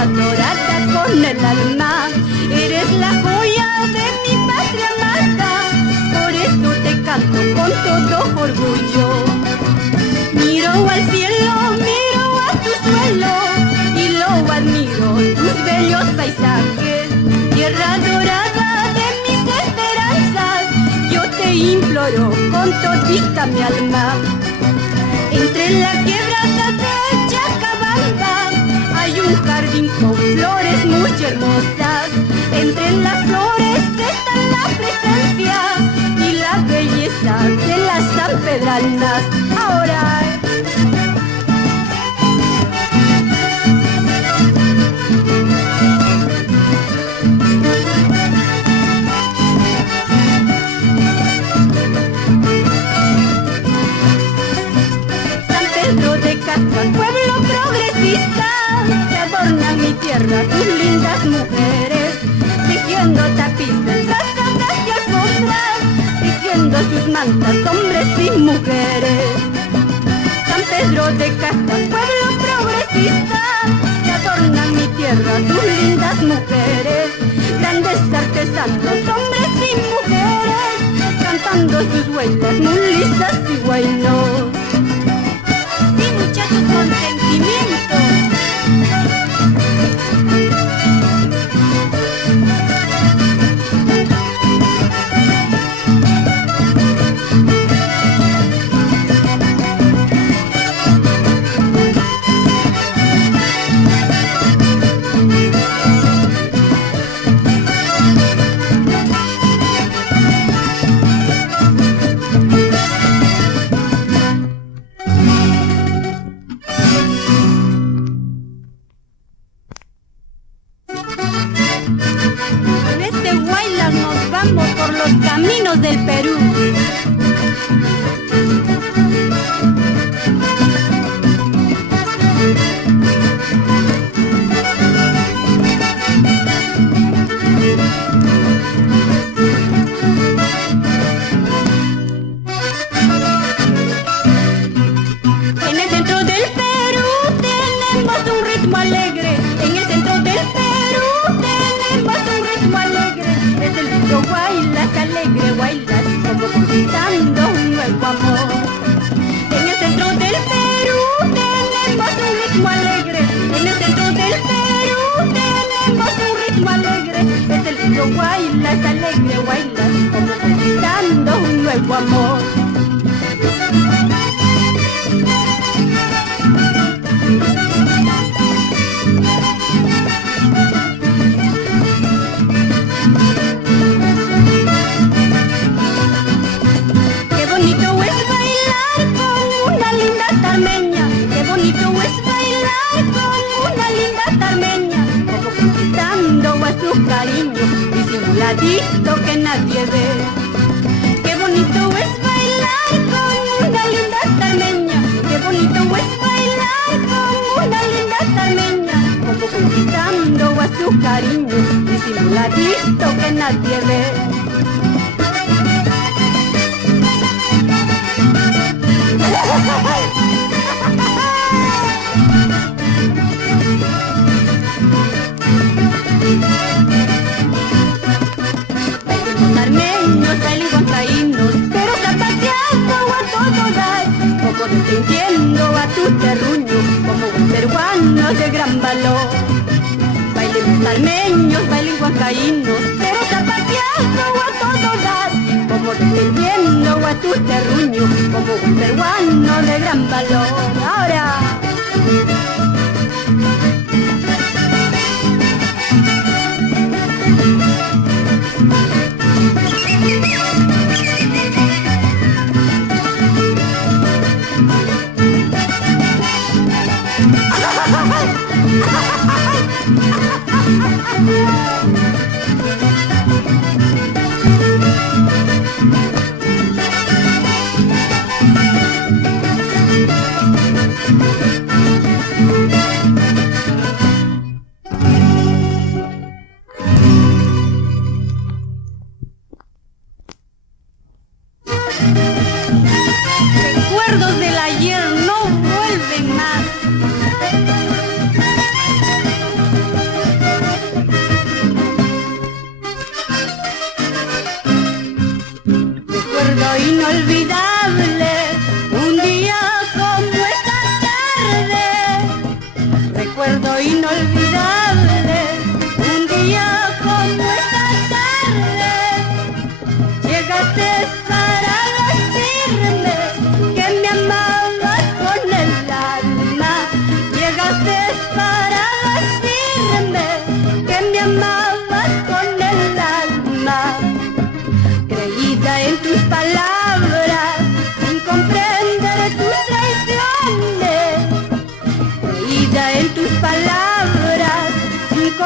Dorada con el alma, eres la joya de mi patria amada, por eso te canto con todo orgullo. Miro al cielo, miro a tu suelo y lo admiro, tus bellos paisajes, tierra dorada de mis esperanzas, yo te imploro con todita mi alma. Entre la quebrada de Chacabamba hay un jardín con flores muy hermosas. Entre las flores está la presencia y la belleza de las sanpedranas. Ahora San Pedro de Castro, pueblo progresista, que adorna mi tierra, tus lindas mujeres, tejiendo tapices, trazadas y alfombras, tejiendo sus mantas, hombres y mujeres. San Pedro de Castro, pueblo progresista, que adorna mi tierra, tus lindas mujeres, grandes artesanos, hombres y mujeres, cantando sus huellas muy lisas y buenos. Sí, muchachos, con sentimiento. Con este Huaylas nos vamos por los caminos del Perú. En el centro del Perú tenemos un ritmo alegre. En el centro del Perú tenemos un ritmo alegre. Es el ritmo Huaylas alegre, Huaylas como conquistando un nuevo amor. En el centro del Perú tenemos un ritmo alegre. En el centro del Perú tenemos un ritmo alegre. Es el ritmo Huaylas alegre, Huaylas como conquistando un nuevo amor. Qué bonito es bailar con una linda tarmeña, qué bonito es bailar con una linda tarmeña, como conquistando a su cariño, disimuladito que nadie ve. Qué bonito es bailar con una linda tarmeña, qué bonito es bailar con una linda tarmeña, como conquistando a su cariño, disimuladito que nadie ve. Bailemos armeños, bailemos huancaínos, pero zapateando a todo dar, como defendiendo a tu terruño, como un peruano de gran valor. Bailemos armeños, bailemos huancaínos, pero zapateando a todo dar, como defendiendo a tu terruño, como un peruano de gran valor. Ahora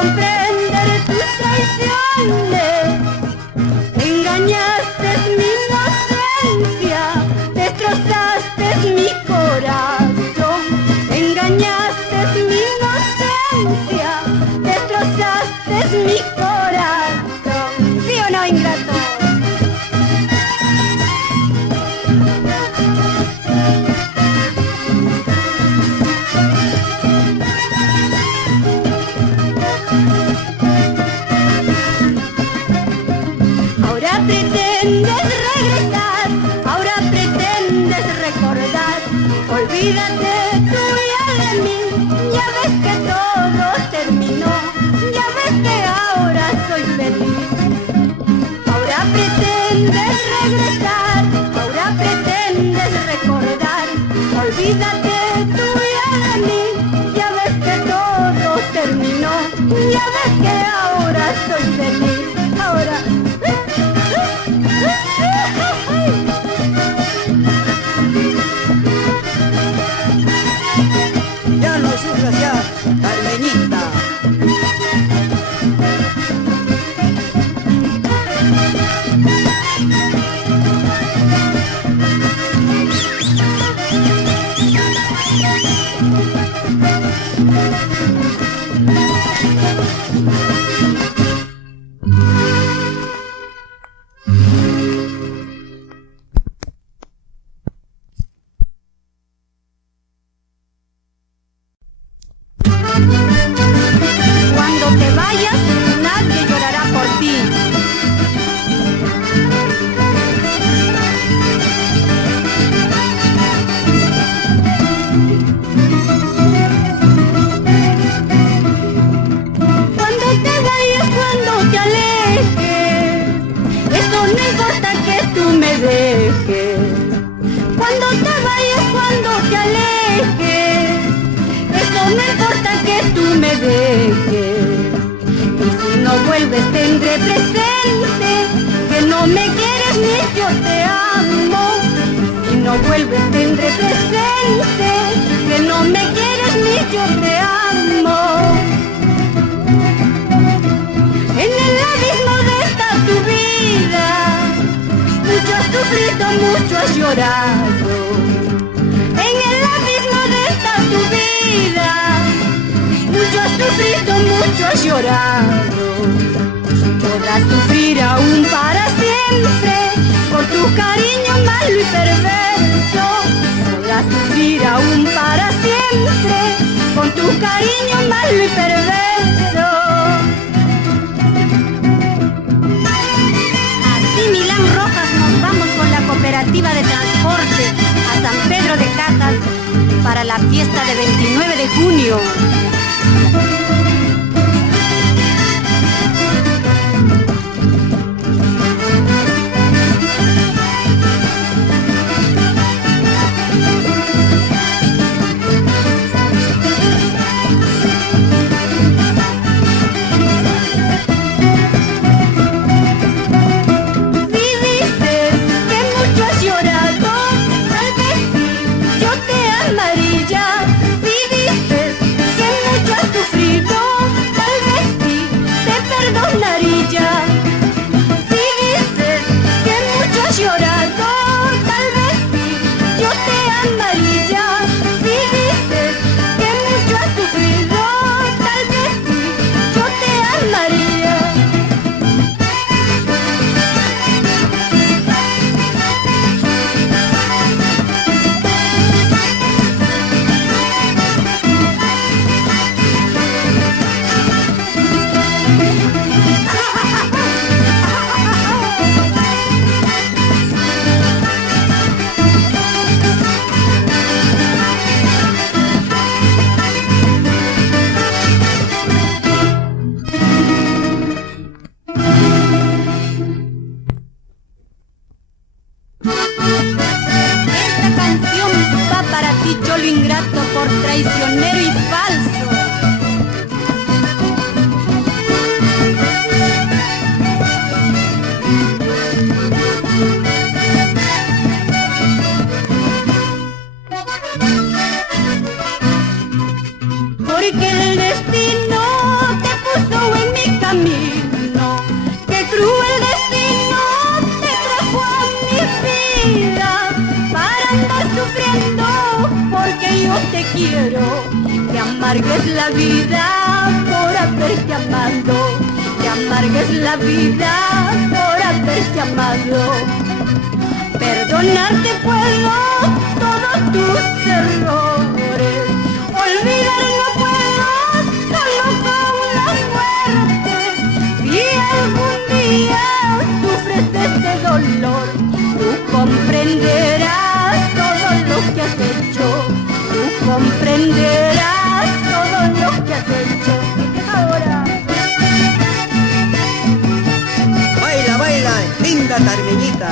comprender tus traiciones. Engañaste mi inocencia, destrozaste mi corazón. Engañaste mi inocencia, destrozaste mi corazón. ¿Sí o no, ingrato? Ahora pretendes regresar, ahora pretendes recordar. Olvídate tuya de mí, ya ves que todo terminó, ya ves que ahora soy feliz. Ahora pretendes regresar, ahora pretendes recordar. Olvídate tuya de mí, ya ves que todo terminó, ya ves que ahora soy feliz. Ahora ya no sufras ya, Carmenita. cuando te vayas, nadie llorará por ti. Cuando te vayas, cuando te alejes, eso no importa que tú me dejes. Cuando te vayas, cuando te alejes, eso no importa que tú me dejes. Y si no vuelves tendré presente que no me quieres ni yo te amo. Si no vuelves tendré presente que no me quieres ni yo te amo. En el abismo de esta tu vida, mucho has sufrido, mucho has llorado. En el abismo de esta tu vida, mucho has sufrido, mucho has llorado. Podrás sufrir aún para siempre por tu cariño malo y perverso. Podrás sufrir aún para siempre con tu cariño malo y perverso. Así Milán Rojas nos vamos con la cooperativa de transporte a San Pedro de Cajas para la fiesta de 29 de junio. traicionero y falso. Porque el destino te puso yo te quiero, que amargues la vida por haberte amado, que amargues la vida por haberte amado. Perdonarte puedo todos tus errores, olvidar no puedo solo con la muerte. Si algún día sufres este dolor, tú comprenderás todo lo que has hecho, tú comprenderás todo lo que has hecho. Ahora Baila, baila, linda Carmeñita.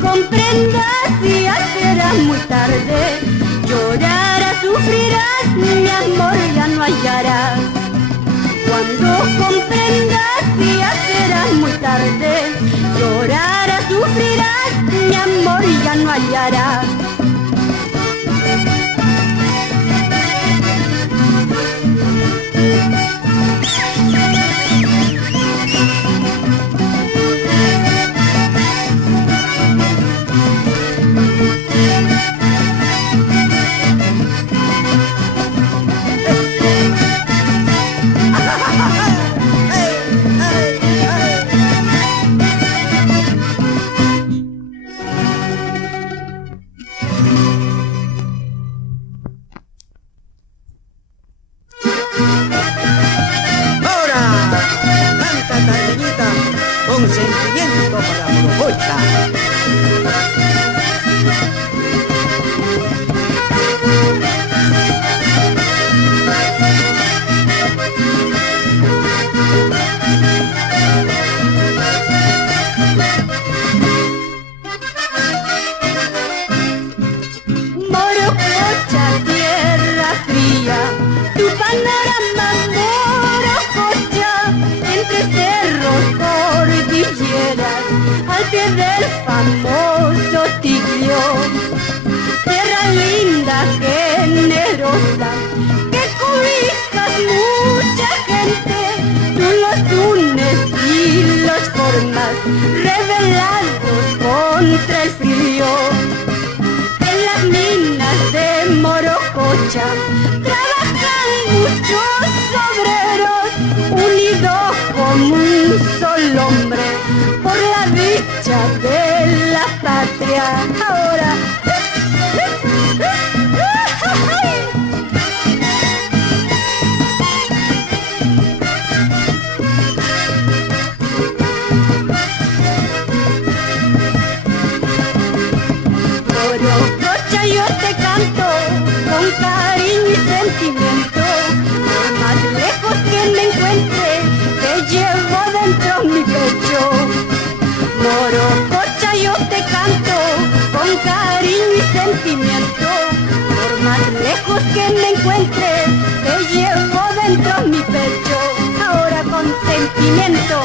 comprendas y ya será muy tarde, llorarás, sufrirás, mi amor ya no hallarás. Cuando comprendas y ya será muy tarde, llorarás, sufrirás, mi amor ya no hallarás. Con sentimiento para Morococha. Morococha, tierra fría, tu panorama Morococha, entre cerros, cordilleras, al pie del famoso Tiglio. Tierra linda, generosa, que cobijas mucha gente, tú los unes y los formas, rebelados contra el frío. En las minas de Morococha trabajan muchos obreros, unidos como un solo hombre, por la dicha de la patria. Ahora Morococha, yo te canto con cariño y sentimiento, por más lejos que me encuentre, te llevo dentro mi pecho. Morococha, yo te canto con cariño y sentimiento, por más lejos que me encuentre, te llevo dentro mi pecho. Ahora con sentimiento.